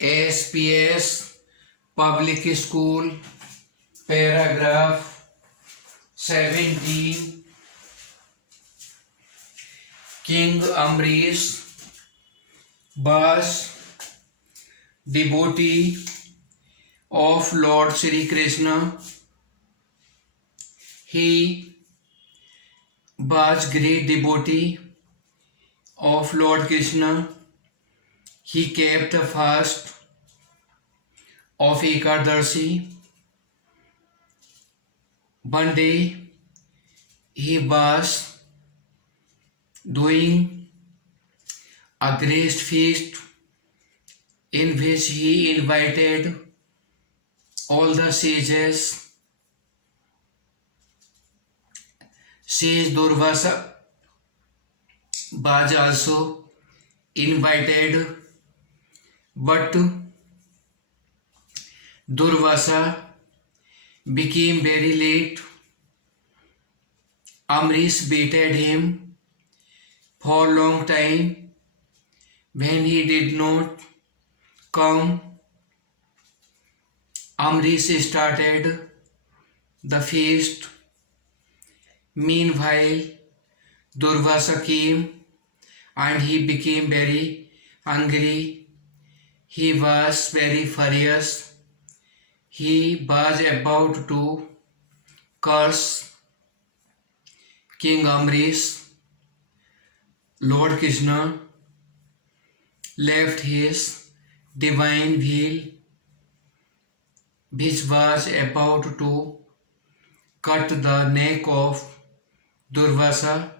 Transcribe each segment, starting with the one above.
SPS Public School, paragraph 17. King Amrish was devotee of Lord Shri Krishna. He was great devotee of Lord Krishna. He kept the fast of Ekadashi. One day he was doing a great feast in which he invited all the sages. Sage Durvasa was also invited, but Durvasa became very late. Amrish waited him for a long time. When he did not come, Amrish started the feast. Meanwhile, Durvasa came and he became very hungry. He was very furious. He was about to curse King Amrish. Lord Krishna left his divine wheel, which was about to cut the neck of Durvasa.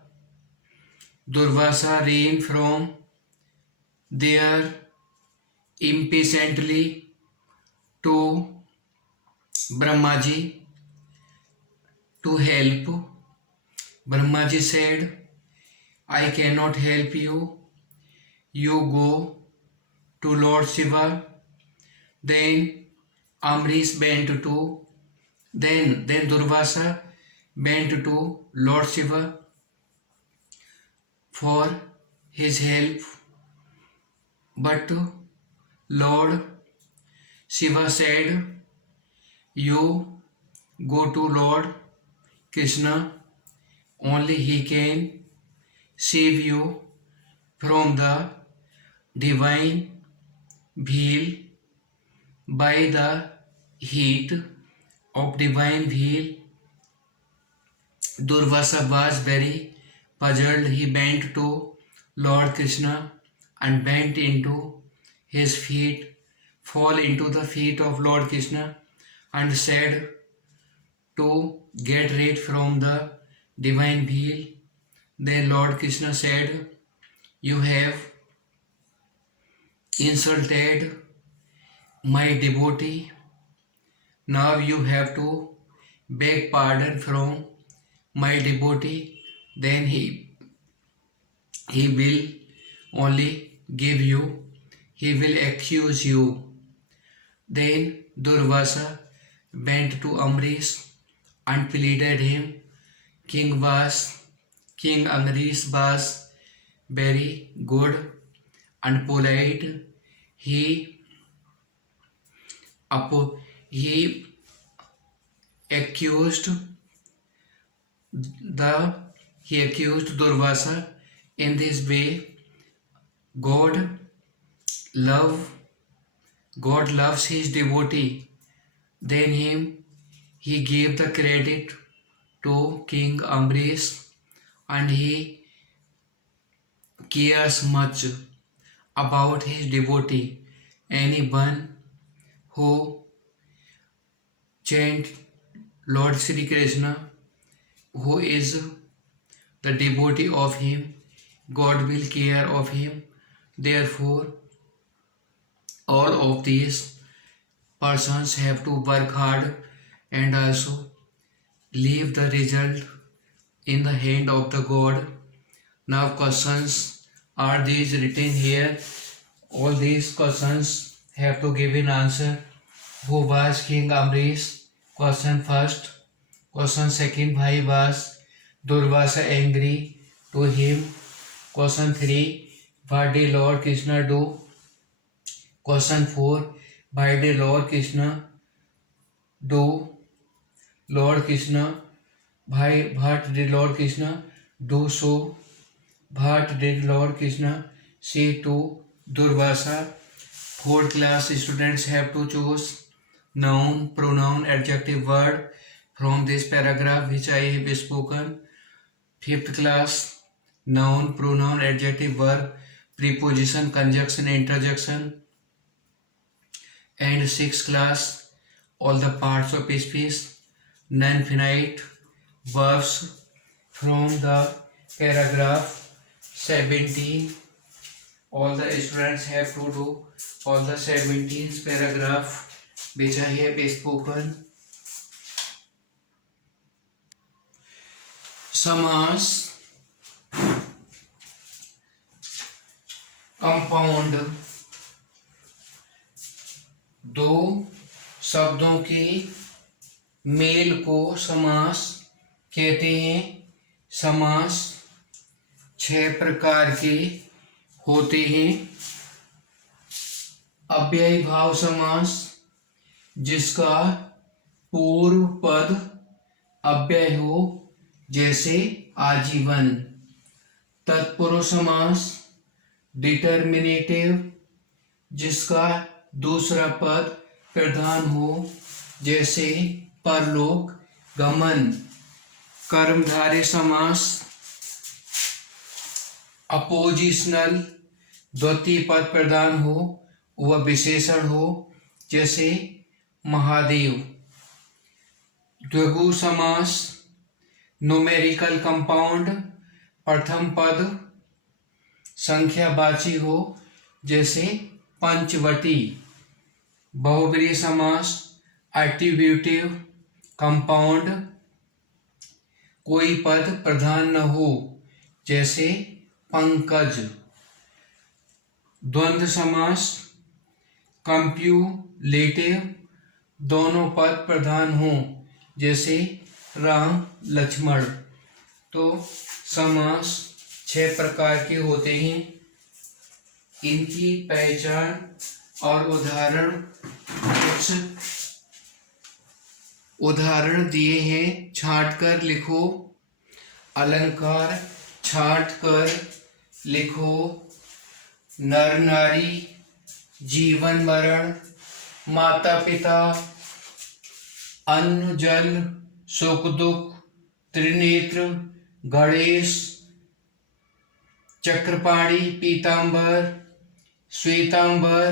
Durvasa ran from there impatiently to Brahmaji to help. Brahmaji said, I cannot help you. You go to Lord Shiva. Then Amrish went to, then Durvasa went to Lord Shiva for his help. But Lord Shiva said, you go to Lord Krishna, only he can save you from the divine wheel. By the heat of divine wheel, Durvasa was very puzzled. He went to Lord Krishna and bent into his feet, fall into the feet of Lord Krishna and said to get rid from the divine wheel. Then Lord Krishna said, you have insulted my devotee. Now you have to beg pardon from my devotee. Then he will only give you, he will accuse you. Then Durvasa went to Amrish and pleaded him. King Amrish was very good and polite. He accused Durvasa in this way. God loves his devotee. Then he gave the credit to King Amrish, and he cares much about his devotee. Anyone who chant Lord Shri Krishna, who is the devotee of him, God will care of him. Therefore, all of these persons have to work hard and also leave the result in the hand of the God. Now questions are these written here. All these questions have to give an answer. Who was King Amrish? Question first. Question second, why was Durvasa angry to him? Question 3, what did Lord Krishna do? Question 4. Why did Lord Krishna do? Lord Krishna. What did Lord Krishna do so? What did Lord Krishna say to Durvasa? Fourth class students have to choose noun, pronoun, adjective, word from this paragraph which I have spoken. Fifth class, noun, pronoun, adjective, verb, preposition, conjunction, interjection. And sixth class, all the parts of speech, non-finite verbs from the paragraph 17. All the students have to do all the 17th paragraph which I have spoken. समास compound दो शब्दों के mail को समास कहते हैं। समास 6 प्रकार के होते हैं। अव्ययी भाव समास, जिसका पूर्व पद अव्यय हो, जैसे आजीवन। तत्पुरुष समास, डिटर्मिनेटिव, जिसका दूसरा पद प्रधान हो, जैसे परलोक गमन। कर्मधारय समास, अपोजिशनल, द्वितीय पद प्रधान हो, वह विशेषण हो, जैसे महादेव। द्विगु समास, न्यूमेरिकल कंपाउंड, प्रथम पद संख्यावाची हो, जैसे पंचवटी। बहुब्रीहि समास, एट्रीब्यूटिव कंपाउंड, कोई पद प्रधान न हो, जैसे पंकज। द्वंद्व समास, कंप्यूलेटिव, दोनों पद प्रधान हो, जैसे राम लक्ष्मण। तो समास 6 प्रकार के होते हैं। इनकी पहचान और उदाहरण, कुछ उदाहरण दिए हैं, छांट कर लिखो। अलंकार छांट कर लिखो। नर नारी, जीवन मरण, माता पिता, अन्न जल, सुख दुख, त्रिनेत्र, गणेश, चक्रपाणी, पीतांबर, श्वेतांबर,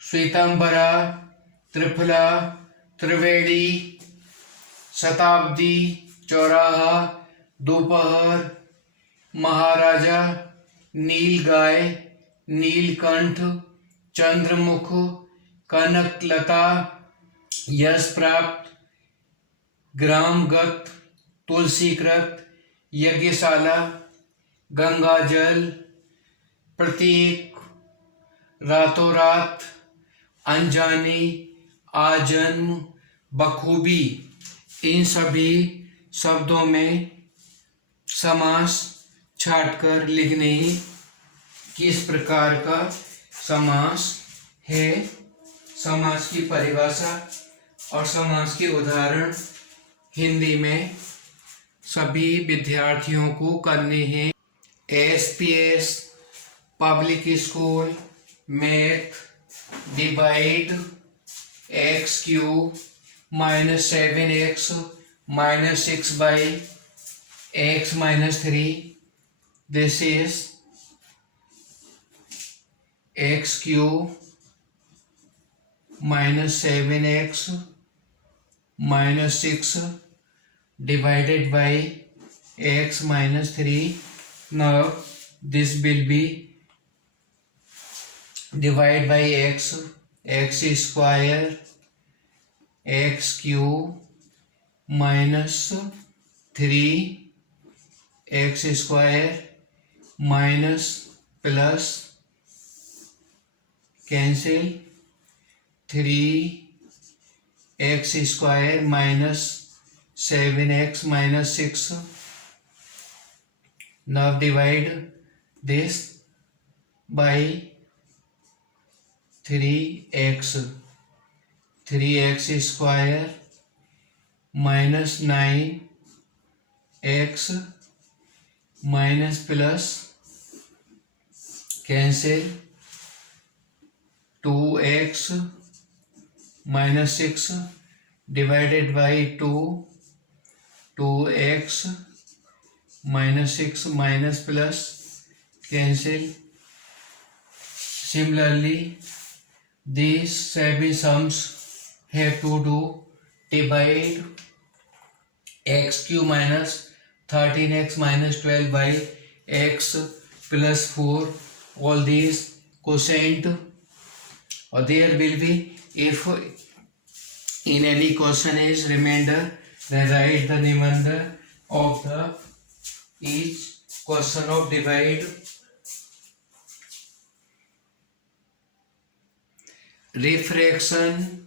श्वेतांबरा, त्रिफला, त्रिवेणी, शताब्दी, चौराहा, दोपहर, महाराजा, नीलगाय, नीलकंठ, चंद्रमुख, कनकलता, यश प्राप्त, ग्रामगत, तुलसीकृत, यज्ञशाला, गंगाजल, प्रतीक, रातों रात, अनजानी, आजन्म, बखूबी। इन सभी शब्दों में समास छांटकर लिखने ही किस प्रकार का समास है। समास की परिभाषा और समास के उदाहरण हिंदी में सभी विद्यार्थियों को करने हैं। SPS public school math, divide x cube minus 7x minus 6 by x minus 3। This is x cube minus 7x minus 6 divided by x minus 3. Now this will be divided by x square x cube minus 3 x square minus plus cancel 3x square minus 7x minus 6. Now divide this by 3x 3x square minus 9x minus plus cancel 2x minus 6 divided by 2x minus 6 minus plus cancel. Similarly, these 7 sums have to do divide x cube minus 13x minus 12 by x plus 4. All these quotient, or there will be, if in any question is remainder, then write the remainder of the each question of divide. Refraction,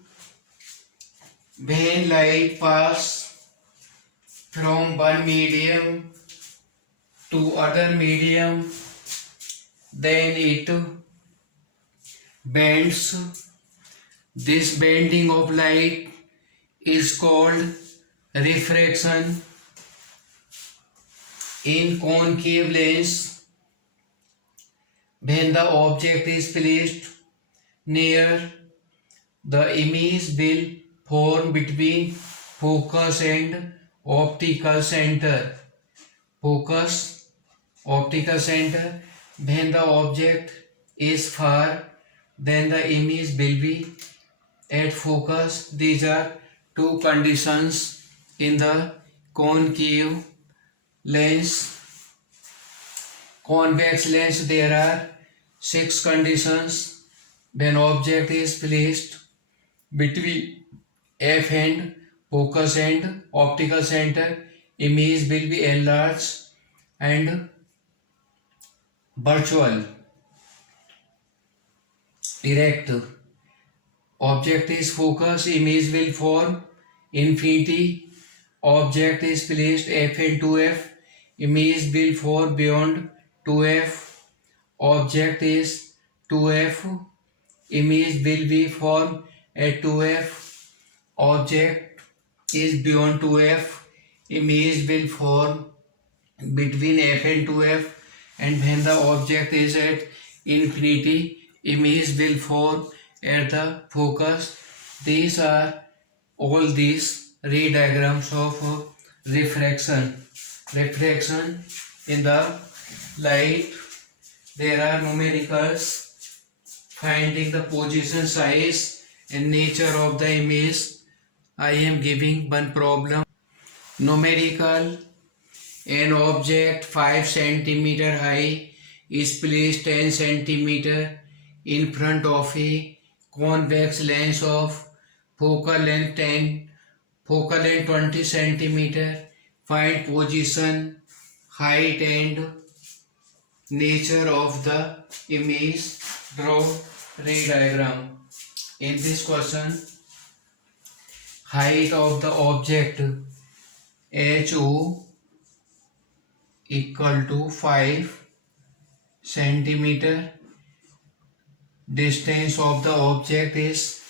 when light pass from one medium to other medium, then it bends. This bending of light is called refraction. In concave lens, when the object is placed near, the image will form between focus and optical center. Focus, optical center. When the object is far, then the image will be at focus. These are two conditions in the concave lens. Convex lens, there are 6 conditions. When object is placed between f and focus and optical center, image will be enlarged and virtual. Direct. Object is focus, image will form infinity. Object is placed f and 2f, image will form beyond 2f. Object is 2f, image will be formed at 2f. Object is beyond 2f, image will form between f and 2f. And when the object is at infinity, image will form at the focus. These are all these ray diagrams of refraction. Refraction in the light, there are numericals. Finding the position, size and nature of the image. I am giving one problem. Numerical, an object 5 cm high is placed 10 cm in front of a convex lens of focal length 20 cm. Find position, height and nature of the image. Draw ray diagram. In this question, height of the object HO equal to 5 centimeter. Distance of the object is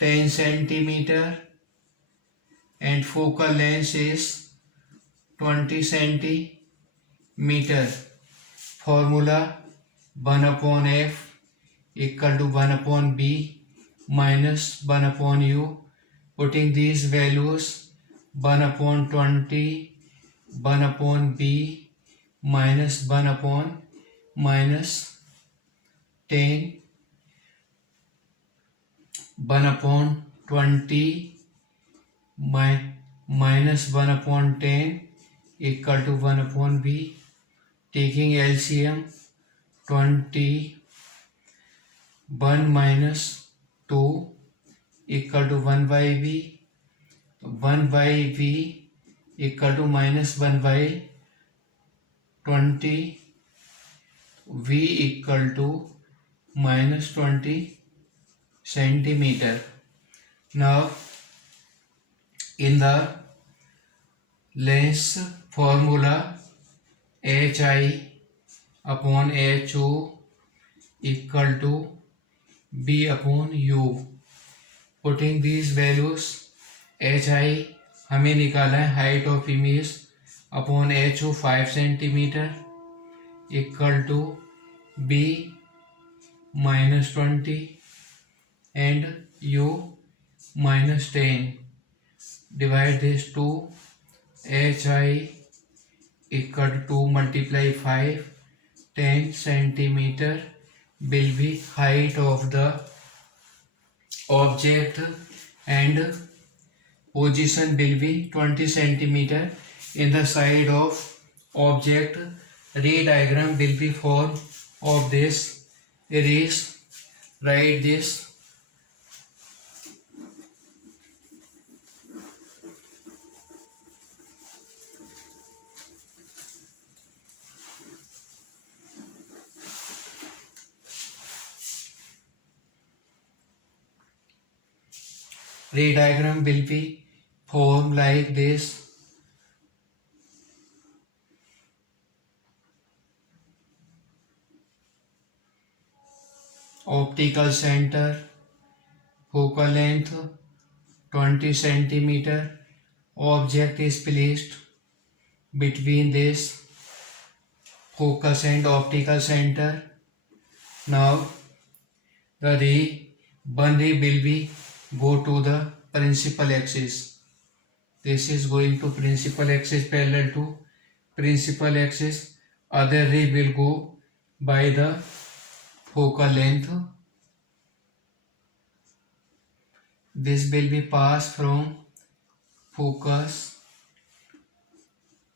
10 centimeter and focal length is 20 centimeter. Formula 1 upon f equal to 1 upon b minus 1 upon u. Putting these values, 1 upon 20, 1 upon b minus 1 upon minus 10, 1 upon 20 minus 1 upon 10 equal to 1 upon b. Taking LCM, 20 1 minus 2 equal to 1 by v. 1 by v equal to minus 1 by 20. V equal to minus 20 centimeter. Now in the lens formula, HI upon HO equal to b upon u. Putting these values, hi हमें निकाला है height of image upon h हो 5 centimetre equal to b -20 and u -10. Divide this 2, hi equal to 2 multiply 5, 10 centimeter will be height of the object and position will be 20 centimeter in the side of object. Ray diagram will be formed of this. Erase, write this. Ray diagram will be formed like this. Optical center, focal length 20 centimeter. Object is placed between this focus and optical center. Now the one ray will be go to the principal axis. This is going to principal axis parallel to principal axis. Other ray will go by the focal length. This will be passed from focus.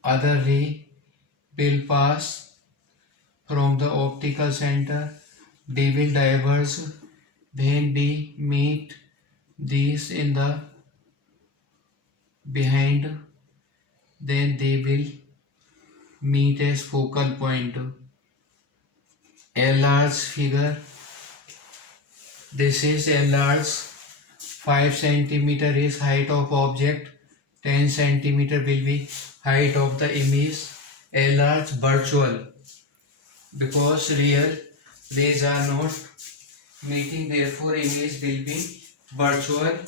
Other ray will pass from the optical center. They will diverge. When we meet these in the behind, then they will meet as focal point. A large figure. This is a large. 5 centimeter is height of object. 10 centimeter will be height of the image. A large virtual, because real rays are not meeting, therefore image will be virtual.